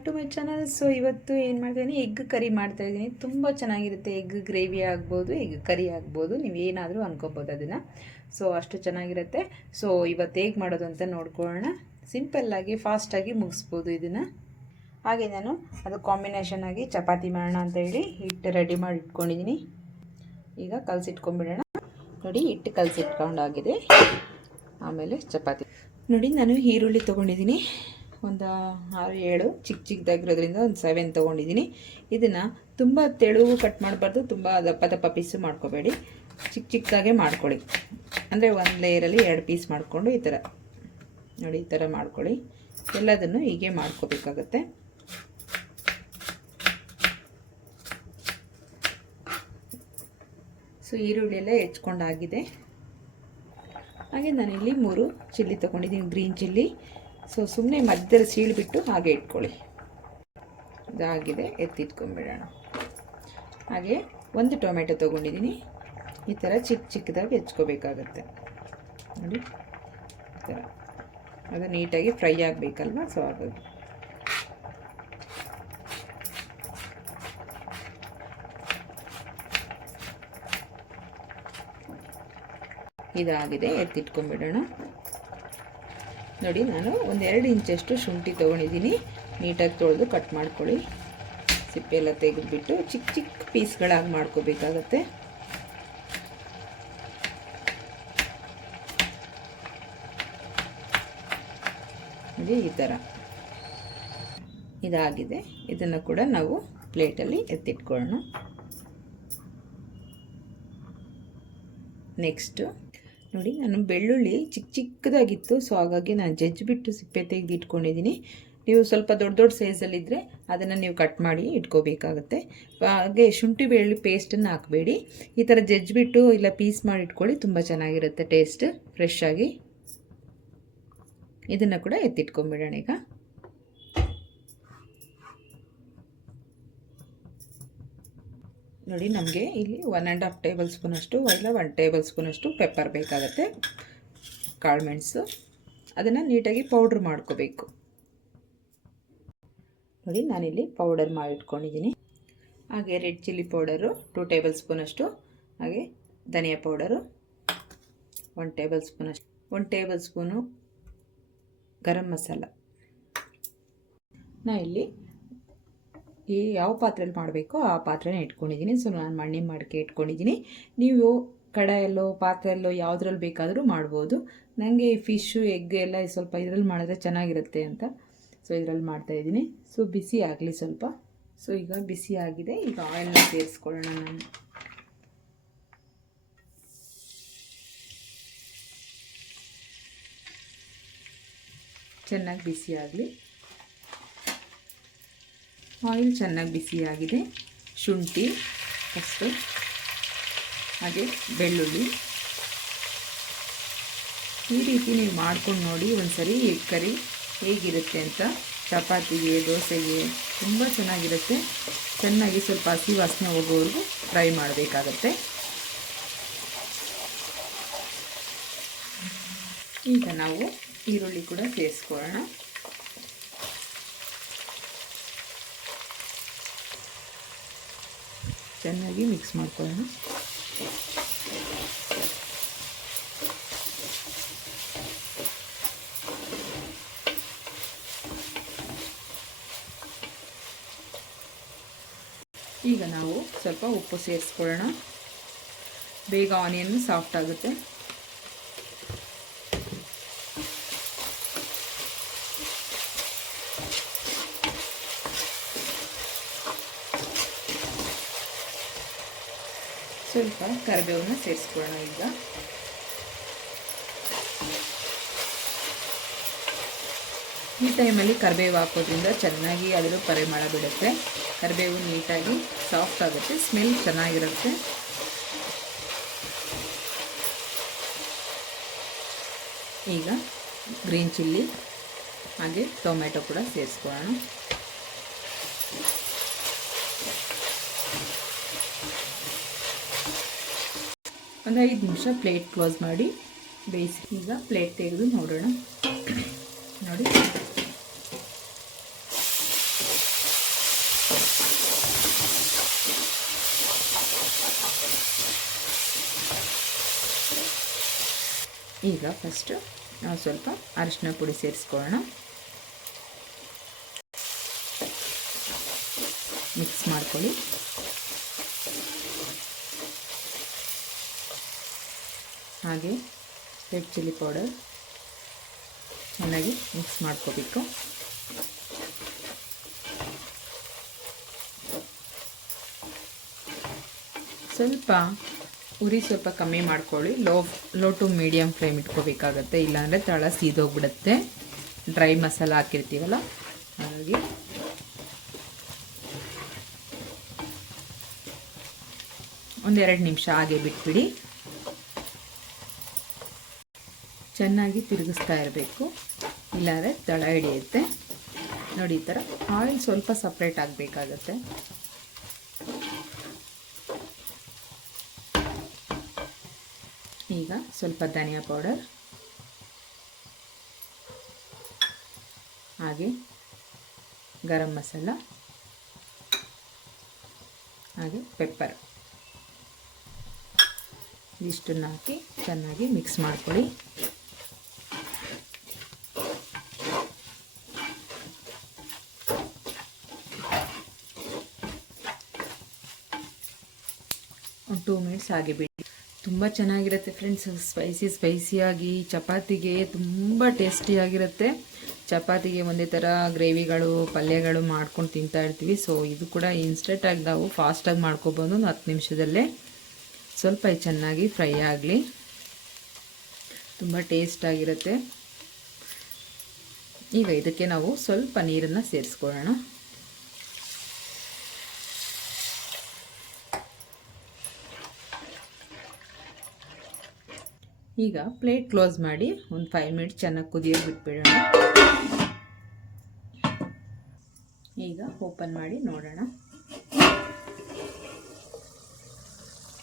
Back to my channel. So ಇವತ್ತು ಏನು ಮಾಡ್ತಾಯಿದ್ದೀನಿ, ಎಗ್ ಕರಿ ಮಾಡ್ತಾಯಿದ್ದೀನಿ. ತುಂಬ ಚೆನ್ನಾಗಿರುತ್ತೆ. ಎಗ್ ಗ್ರೇವಿ ಆಗ್ಬೋದು, ಎಗ್ ಕರಿ ಆಗ್ಬೋದು, ನೀವು ಏನಾದರೂ ಅನ್ಕೋಬೋದು ಅದನ್ನು. ಸೊ ಅಷ್ಟು ಚೆನ್ನಾಗಿರುತ್ತೆ. ಸೊ ಇವತ್ತು ಹೇಗೆ ಮಾಡೋದು ಅಂತ ನೋಡ್ಕೊಳ್ಳೋಣ. ಸಿಂಪಲ್ಲಾಗಿ ಫಾಸ್ಟಾಗಿ ಮುಗಿಸ್ಬೋದು ಇದನ್ನು. ಹಾಗೆ ನಾನು ಅದು ಕಾಂಬಿನೇಷನ್ ಆಗಿ ಚಪಾತಿ ಮಾಡೋಣ ಅಂತ ಹೇಳಿ ಹಿಟ್ಟು ರೆಡಿ ಮಾಡಿ ಇಟ್ಕೊಂಡಿದ್ದೀನಿ. ಈಗ ಕಲಸಿಟ್ಕೊಂಡ್ಬಿಡೋಣ. ನೋಡಿ, ಹಿಟ್ಟು ಕಲಸಿಟ್ಕೊಂಡಾಗಿದೆ. ಆಮೇಲೆ ಚಪಾತಿ ನೋಡಿ, ನಾನು ಈರುಳ್ಳಿ ತೊಗೊಂಡಿದ್ದೀನಿ. ಒಂದು 6-7 ಚಿಕ್ಕದಾಗಿರೋದ್ರಿಂದ ಒಂದು 7 ತೊಗೊಂಡಿದ್ದೀನಿ. ಇದನ್ನು ತುಂಬ ತೆಳುವು ಕಟ್ ಮಾಡಬಾರ್ದು, ತುಂಬ ದಪ್ಪ ಪೀಸು ಮಾಡ್ಕೋಬೇಡಿ, ಚಿಕ್ಕದಾಗೆ ಮಾಡ್ಕೊಳ್ಳಿ. ಅಂದರೆ ಒಂದು ಲೇಯರಲ್ಲಿ 2 ಪೀಸ್ ಮಾಡಿಕೊಂಡು ಈ ಥರ ನೋಡಿ, ಈ ಥರ ಮಾಡ್ಕೊಳ್ಳಿ. ಎಲ್ಲದನ್ನು ಹೀಗೆ ಮಾಡ್ಕೋಬೇಕಾಗತ್ತೆ. ಸೊ ಈರುಳ್ಳಿ ಎಲ್ಲ ಹೆಚ್ಕೊಂಡಾಗಿದೆ. ಹಾಗೆ ನಾನಿಲ್ಲಿ 3 ಚಿಲ್ಲಿ ತೊಗೊಂಡಿದ್ದೀನಿ, ಗ್ರೀನ್ ಚಿಲ್ಲಿ. ಸೊ ಸುಮ್ಮನೆ ಮಧ್ಯದಲ್ಲಿ ಸೀಳ್ಬಿಟ್ಟು ಹಾಗೆ ಇಟ್ಕೊಳ್ಳಿ. ಇದಾಗಿದೆ, ಎತ್ತಿಟ್ಕೊಂಡ್ಬಿಡೋಣ. ಹಾಗೆ 1 ಟೊಮೆಟೊ ತೊಗೊಂಡಿದ್ದೀನಿ. ಈ ಥರ ಚಿಕ್ಕದಾಗಿ ಹೆಚ್ಕೋಬೇಕಾಗತ್ತೆ ನೋಡಿ, ಈ ಥರ. ಅದು ನೀಟಾಗಿ ಫ್ರೈ ಆಗಬೇಕಲ್ವ, ಸೊ ಹಾಗಾಗಿ ಇದಾಗಿದೆ, ಎತ್ತಿಟ್ಕೊಂಡ್ಬಿಡೋಣ. ನೋಡಿ, ನಾನು 1-2 ಇಂಚಷ್ಟು ಶುಂಠಿ ತೊಗೊಂಡಿದ್ದೀನಿ. ನೀಟಾಗಿ ತೊಳೆದು ಕಟ್ ಮಾಡ್ಕೊಳ್ಳಿ. ಸಿಪ್ಪೆ ಎಲ್ಲ ತೆಗೆದುಬಿಟ್ಟು ಚಿಕ್ಕ ಪೀಸ್ಗಳಾಗಿ ಮಾಡ್ಕೋಬೇಕಾಗತ್ತೆ. ನೋಡಿ, ಈ ಥರ ಇದಾಗಿದೆ. ಇದನ್ನು ಕೂಡ ನಾವು ಪ್ಲೇಟಲ್ಲಿ ಎತ್ತಿಟ್ಕೊಳ್ಳೋಣ. ನೆಕ್ಸ್ಟು ನೋಡಿ, ನಾನು ಬೆಳ್ಳುಳ್ಳಿ ಚಿಕ್ಕದಾಗಿತ್ತು, ಸೊ ಹಾಗಾಗಿ ನಾನು ಜಜ್ಜಿಬಿಟ್ಟು ಸಿಪ್ಪೆ ತೆಗೆದು ಇಟ್ಕೊಂಡಿದ್ದೀನಿ. ನೀವು ಸ್ವಲ್ಪ ದೊಡ್ಡ ಸೈಜಲ್ಲಿದ್ದರೆ ಅದನ್ನು ನೀವು ಕಟ್ ಮಾಡಿ ಇಟ್ಕೋಬೇಕಾಗುತ್ತೆ. ಹಾಗೆ ಶುಂಠಿ ಬೆಳ್ಳುಳ್ಳಿ ಪೇಸ್ಟನ್ನು ಹಾಕಬೇಡಿ, ಈ ಥರ ಜಜ್ಜಿಬಿಟ್ಟು ಇಲ್ಲ ಪೀಸ್ ಮಾಡಿ ಇಟ್ಕೊಳ್ಳಿ, ತುಂಬ ಚೆನ್ನಾಗಿರುತ್ತೆ ಟೇಸ್ಟ್, ಫ್ರೆಶ್ ಆಗಿ. ಇದನ್ನು ಕೂಡ ಎತ್ತಿಟ್ಕೊಂಡ್ಬಿಡೋಣ. ಈಗ ನೋಡಿ, ನಮಗೆ ಇಲ್ಲಿ 1.5 ಟೇಬಲ್ ಸ್ಪೂನಷ್ಟು ಇಲ್ಲ 1 ಟೇಬಲ್ ಸ್ಪೂನಷ್ಟು ಪೆಪ್ಪರ್ ಬೇಕಾಗುತ್ತೆ, ಕಾಳುಮೆಣಸು. ಅದನ್ನು ನೀಟಾಗಿ ಪೌಡ್ರ್ ಮಾಡ್ಕೋಬೇಕು. ನೋಡಿ, ನಾನಿಲ್ಲಿ ಪೌಡರ್ ಮಾಡಿ ಇಟ್ಕೊಂಡಿದ್ದೀನಿ. ಹಾಗೆ ರೆಡ್ ಚಿಲ್ಲಿ ಪೌಡರು 2 ಟೇಬಲ್ ಸ್ಪೂನಷ್ಟು, ಹಾಗೆ ಧನಿಯಾ ಪೌಡರು 1 ಟೇಬಲ್ ಸ್ಪೂನಷ್ಟು, 1 ಟೇಬಲ್ ಸ್ಪೂನು ಗರಂ ಮಸಾಲ. ನಾ ಇಲ್ಲಿ ಯಾವ ಪಾತ್ರೆಯಲ್ಲಿ ಮಾಡಬೇಕೋ ಆ ಪಾತ್ರೆನ ಇಟ್ಕೊಂಡಿದ್ದೀನಿ. ಸೊ ನಾನು ಮಣ್ಣಿ ಮಡಿಕೆ ಇಟ್ಕೊಂಡಿದ್ದೀನಿ. ನೀವು ಕಡಾಯಲ್ಲೋ ಪಾತ್ರೆಯಲ್ಲೋ ಯಾವುದ್ರಲ್ಲಿ ಬೇಕಾದರೂ ಮಾಡ್ಬೋದು. ನನಗೆ ಫಿಶ್ಶು ಎಗ್ ಎಲ್ಲ ಸ್ವಲ್ಪ ಇದರಲ್ಲಿ ಮಾಡಿದ್ರೆ ಚೆನ್ನಾಗಿರುತ್ತೆ ಅಂತ ಸೊ ಇದರಲ್ಲಿ ಮಾಡ್ತಾಯಿದ್ದೀನಿ. ಸೊ ಬಿಸಿ ಆಗಲಿ ಸ್ವಲ್ಪ. ಸೊ ಈಗ ಬಿಸಿ ಆಗಿದೆ. ಈಗ ಆಯಿಲ್ನ ಸೇರಿಸ್ಕೊಳ್ಳೋಣ. ನಾನು ಚೆನ್ನಾಗಿ ಬಿಸಿ ಆಗಲಿ. ಆಯಿಲ್ ಚೆನ್ನಾಗಿ ಬಿಸಿಯಾಗಿದೆ. ಶುಂಠಿ ಫಸ್ಟು, ಹಾಗೆ ಬೆಳ್ಳುಳ್ಳಿ. ಈ ರೀತಿ ನೀವು ಮಾಡ್ಕೊಂಡು ನೋಡಿ ಒಂದ್ಸರಿ ಎಗ್ ಕರಿ ಹೇಗಿರುತ್ತೆ ಅಂತ. ಚಪಾತಿಗೆ, ದೋಸೆಗೆ ತುಂಬ ಚೆನ್ನಾಗಿರುತ್ತೆ. ಚೆನ್ನಾಗಿ ಸ್ವಲ್ಪ ಹಸಿ ವಾಸನೆ ಹೋಗೋವರೆಗೂ ಫ್ರೈ ಮಾಡಬೇಕಾಗತ್ತೆ. ಈಗ ನಾವು ಈರುಳ್ಳಿ ಕೂಡ ಸೇರಿಸ್ಕೊಳ್ಳೋಣ. ಚೆನ್ನಾಗಿ ಮಿಕ್ಸ್ ಮಾಡ್ಕೊಳ್ಳೋಣ. ಈಗ ನಾವು ಸ್ವಲ್ಪ ಉಪ್ಪು ಸೇರಿಸ್ಕೊಳ್ಳೋಣ. ಬೇಗ ಆನಿಯನ್ ಸಾಫ್ಟ್ ಆಗುತ್ತೆ. ಸ್ವಲ್ಪ ಕರಿಬೇವನ್ನ ಸೇರಿಸ್ಕೊಳ್ಳೋಣ. ಈಗ ಈ ಟೈಮಲ್ಲಿ ಕರಿಬೇವು ಹಾಕೋದ್ರಿಂದ ಚೆನ್ನಾಗಿ ಅದರ ಪರಿಮಳ ಬಿಡುತ್ತೆ. ಕರಿಬೇವು ನೀಟಾಗಿ ಸಾಫ್ಟ್ ಆಗುತ್ತೆ, ಸ್ಮೆಲ್ ಚೆನ್ನಾಗಿರುತ್ತೆ. ಈಗ ಗ್ರೀನ್ ಚಿಲ್ಲಿ ಹಾಗೆ ಟೊಮೆಟೊ ಕೂಡ ಸೇರಿಸ್ಕೊಳ್ಳೋಣ. ಒಂದು 5 ನಿಮಿಷ ಪ್ಲೇಟ್ ಕ್ಲೋಸ್ ಮಾಡಿ ಬೇಯಿಸಿ. ಈಗ ಪ್ಲೇಟ್ ತೆಗೆದು ನೋಡೋಣ. ನೋಡಿ, ಈಗ ಫಸ್ಟು ನಾವು ಸ್ವಲ್ಪ ಅರಿಶಿನ ಪುಡಿ ಸೇರಿಸ್ಕೊಳ್ಳೋಣ. ಮಿಕ್ಸ್ ಮಾಡ್ಕೊಳ್ಳಿ. ಹಾಗೆ ರೆಡ್ ಚಿಲ್ಲಿ ಪೌಡರ್ ಚೆನ್ನಾಗಿ ಮಿಕ್ಸ್ ಮಾಡ್ಕೋಬೇಕು. ಸ್ವಲ್ಪ ಉರಿ ಸ್ವಲ್ಪ ಕಮ್ಮಿ ಮಾಡ್ಕೊಳ್ಳಿ. ಲೋ ಟು ಮೀಡಿಯಮ್ ಫ್ಲೇಮ್ ಇಟ್ಕೋಬೇಕಾಗತ್ತೆ, ಇಲ್ಲಾಂದರೆ ತಳ ಸೀದೋಗ್ಬಿಡುತ್ತೆ, ಡ್ರೈ ಮಸಾಲ ಹಾಕಿರ್ತೀವಲ್ಲ. ಹಾಗಾಗಿ ಒಂದೆರಡು ನಿಮಿಷ ಹಾಗೆ ಬಿಟ್ಬಿಡಿ. ಚೆನ್ನಾಗಿ ತಿರುಗಿಸ್ತಾ ಇರಬೇಕು, ಇಲ್ಲಾಂದರೆ ತಳ ಹಿಡಿಯುತ್ತೆ. ನೋಡಿ, ಈ ಥರ ಆಯಿಲ್ ಸ್ವಲ್ಪ ಸಪ್ರೇಟ್ ಆಗಬೇಕಾಗತ್ತೆ. ಈಗ ಸ್ವಲ್ಪ ಧನಿಯಾ ಪೌಡರ್, ಹಾಗೆ ಗರಂ ಮಸಾಲ, ಹಾಗೆ ಪೆಪ್ಪರ್ ಇಷ್ಟನ್ನು ಹಾಕಿ ಚೆನ್ನಾಗಿ ಮಿಕ್ಸ್ ಮಾಡ್ಕೊಳ್ಳಿ. ಒಂದು 2 ಮಿನಿಟ್ಸ್ ಹಾಗೆ ಬಿಡಿ. ತುಂಬ ಚೆನ್ನಾಗಿರುತ್ತೆ ಫ್ರೆಂಡ್ಸ್, ಸ್ಪೈಸಿಯಾಗಿ ಚಪಾತಿಗೆ ತುಂಬ ಟೇಸ್ಟಿಯಾಗಿರುತ್ತೆ. ಚಪಾತಿಗೆ ಒಂದೇ ಥರ ಗ್ರೇವಿಗಳು ಪಲ್ಯಗಳು ಮಾಡ್ಕೊಂಡು ತಿಂತಾ ಇರ್ತೀವಿ. ಸೊ ಇದು ಕೂಡ ಇನ್ಸ್ಟೆಂಟಾಗಿ ನಾವು ಫಾಸ್ಟಾಗಿ ಮಾಡ್ಕೊಬೋದು. 10 ನಿಮಿಷದಲ್ಲೇ ಸ್ವಲ್ಪ ಚೆನ್ನಾಗಿ ಫ್ರೈ ಆಗಲಿ, ತುಂಬ ಟೇಸ್ಟಾಗಿರುತ್ತೆ. ಈಗ ಇದಕ್ಕೆ ನಾವು ಸ್ವಲ್ಪ ನೀರನ್ನು ಸೇರಿಸ್ಕೊಳ್ಳೋಣ. ಈಗ ಪ್ಲೇಟ್ ಕ್ಲೋಸ್ ಮಾಡಿ ಒಂದು 5 ಮಿನಿಟ್ಸ್ ಚೆನ್ನಾಗಿ ಕುದಿಯೋಕೆ ಬಿಟ್ಬಿಡೋಣ. ಈಗ ಓಪನ್ ಮಾಡಿ ನೋಡೋಣ.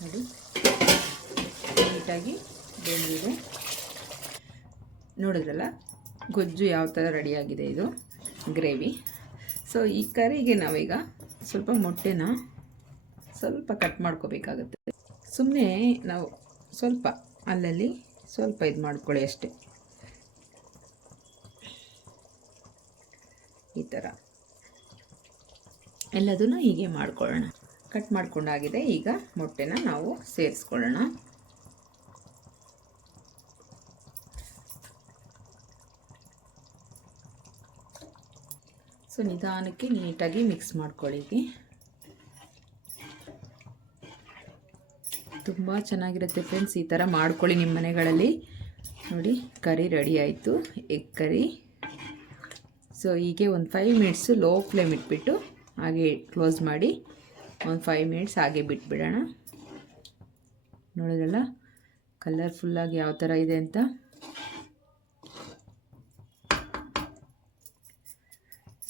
ನೋಡಿ, ನೀಟಾಗಿ ಬೆಂದಿದೆ. ನೋಡಿದ್ರಲ್ಲ ಗೊಜ್ಜು ಯಾವ ಥರ ರೆಡಿಯಾಗಿದೆ, ಇದು ಗ್ರೇವಿ. ಸೊ ಈ ಕರಿಗೆ ನಾವೀಗ ಸ್ವಲ್ಪ ಮೊಟ್ಟೆನ ಸ್ವಲ್ಪ ಕಟ್ ಮಾಡ್ಕೋಬೇಕಾಗುತ್ತೆ. ಸುಮ್ಮನೆ ನಾವು ಸ್ವಲ್ಪ ಅಲ್ಲಲ್ಲಿ ಸ್ವಲ್ಪ ಇದು ಮಾಡ್ಕೊಳ್ಳಿ ಅಷ್ಟೇ. ಈ ಥರ ಎಲ್ಲದನ್ನು ಹೀಗೆ ಮಾಡ್ಕೊಳ್ಳೋಣ. ಕಟ್ ಮಾಡ್ಕೊಂಡಾಗಿದೆ. ಈಗ ಮೊಟ್ಟೆನ ನಾವು ಸೇರಿಸ್ಕೊಳ್ಳೋಣ. ಸೊ ನಿಧಾನಕ್ಕೆ ನೀಟಾಗಿ ಮಿಕ್ಸ್ ಮಾಡ್ಕೊಳ್ಳಿ. ತುಂಬ ಚೆನ್ನಾಗಿರುತ್ತೆ ಫ್ರೆಂಡ್ಸ್, ಈ ಥರ ಮಾಡ್ಕೊಳ್ಳಿ ನಿಮ್ಮ ಮನೆಗಳಲ್ಲಿ. ನೋಡಿ, ಕರಿ ರೆಡಿ ಆಯಿತು, ಎಗ್ ಕರಿ. ಸೊ ಹೀಗೆ ಒಂದು 5 ಮಿನಿಟ್ಸು ಲೋ ಫ್ಲೇಮ್ ಇಟ್ಬಿಟ್ಟು ಹಾಗೆ ಕ್ಲೋಸ್ ಮಾಡಿ ಒಂದು 5 ಮಿನಿಟ್ಸ್ ಹಾಗೆ ಬಿಟ್ಬಿಡೋಣ. ನೋಡಿದ್ರಲ್ಲ ಕಲರ್ಫುಲ್ಲಾಗಿ ಯಾವ ಥರ ಇದೆ ಅಂತ.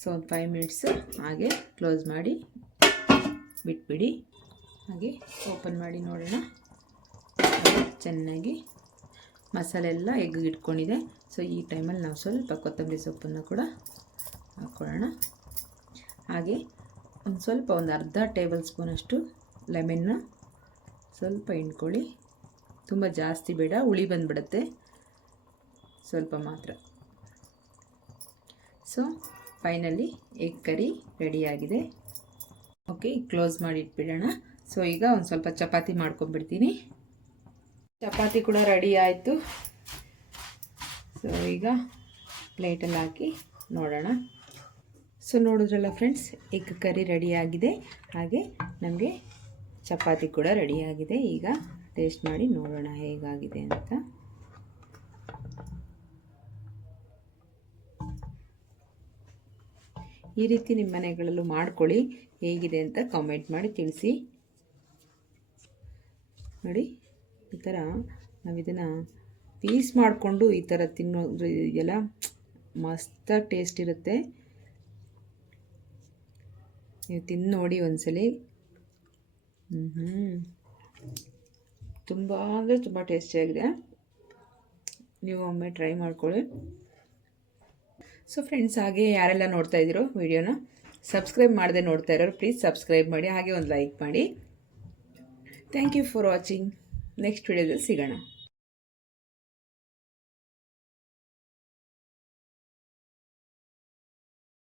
ಸೊ ಒಂದು 5 ಮಿನಿಟ್ಸು ಹಾಗೆ ಕ್ಲೋಸ್ ಮಾಡಿ ಬಿಟ್ಬಿಡಿ. ಹಾಗೆ ಓಪನ್ ಮಾಡಿ ನೋಡೋಣ. ಚೆನ್ನಾಗಿ ಮಸಾಲೆ ಎಲ್ಲ ಎಗ್ ಇಟ್ಕೊಂಡಿದೆ. ಸೊ ಈ ಟೈಮಲ್ಲಿ ನಾವು ಸ್ವಲ್ಪ ಕೊತ್ತಂಬರಿ ಸೊಪ್ಪನ್ನು ಕೂಡ ಹಾಕ್ಕೊಳ್ಳೋಣ. ಹಾಗೆ ಒಂದು ಅರ್ಧ ಟೇಬಲ್ ಸ್ಪೂನಷ್ಟು ಲೆಮನ್ನ ಸ್ವಲ್ಪ ಹಿಂಡ್ಕೊಳ್ಳಿ. ತುಂಬ ಜಾಸ್ತಿ ಬೇಡ, ಹುಳಿ ಬಂದುಬಿಡುತ್ತೆ, ಸ್ವಲ್ಪ ಮಾತ್ರ. ಸೊ ಫೈನಲಿ ಎಗ್ ಕರಿ ರೆಡಿಯಾಗಿದೆ. ಓಕೆ, ಕ್ಲೋಸ್ ಮಾಡಿ ಇಟ್ಬಿಡೋಣ. ಸೊ ಈಗ ಒಂದು ಸ್ವಲ್ಪ ಚಪಾತಿ ಮಾಡ್ಕೊಂಡ್ಬಿಡ್ತೀನಿ. ಚಪಾತಿ ಕೂಡ ರೆಡಿ ಆಯಿತು. ಸೊ ಈಗ ಪ್ಲೇಟಲ್ಲಿ ಹಾಕಿ ನೋಡೋಣ. ಸೊ ನೋಡಿದ್ರಲ್ಲ ಫ್ರೆಂಡ್ಸ್, ಎಗ್ ಕರಿ ರೆಡಿಯಾಗಿದೆ, ಹಾಗೆ ನಮಗೆ ಚಪಾತಿ ಕೂಡ ರೆಡಿಯಾಗಿದೆ. ಈಗ ಟೇಸ್ಟ್ ಮಾಡಿ ನೋಡೋಣ ಹೇಗಾಗಿದೆ ಅಂತ. ಈ ರೀತಿ ನಿಮ್ಮ ಮನೆಗಳಲ್ಲೂ ಮಾಡ್ಕೊಳ್ಳಿ, ಹೇಗಿದೆ ಅಂತ ಕಾಮೆಂಟ್ ಮಾಡಿ ತಿಳಿಸಿ. ನೋಡಿ, ಈ ಥರ ನಾವು ಇದನ್ನು ಪೀಸ್ ಮಾಡಿಕೊಂಡು ಈ ಥರ ತಿನ್ನೋದು ಎಲ್ಲ ಮಸ್ತಾಗಿ ಟೇಸ್ಟ್ ಇರುತ್ತೆ. ನೀವು ತಿಂದು ನೋಡಿ ಒಂದ್ಸಲಿ. ತುಂಬ ಅಂದರೆ ತುಂಬ ಟೇಸ್ಟಿಯಾಗಿದೆ. ನೀವು ಒಮ್ಮೆ ಟ್ರೈ ಮಾಡ್ಕೊಳ್ಳಿ. ಸೊ ಫ್ರೆಂಡ್ಸ್, ಹಾಗೆ ಯಾರೆಲ್ಲ ನೋಡ್ತಾ ಇದ್ದೀರೋ ವಿಡಿಯೋನ ಸಬ್ಸ್ಕ್ರೈಬ್ ಮಾಡದೆ ನೋಡ್ತಾ ಇರೋರು ಪ್ಲೀಸ್ ಸಬ್ಸ್ಕ್ರೈಬ್ ಮಾಡಿ, ಹಾಗೆ ಒಂದು ಲೈಕ್ ಮಾಡಿ. Thank you for watching. Next ವಿಡಿಯೋದಲ್ಲಿ ಸಿಗೋಣ.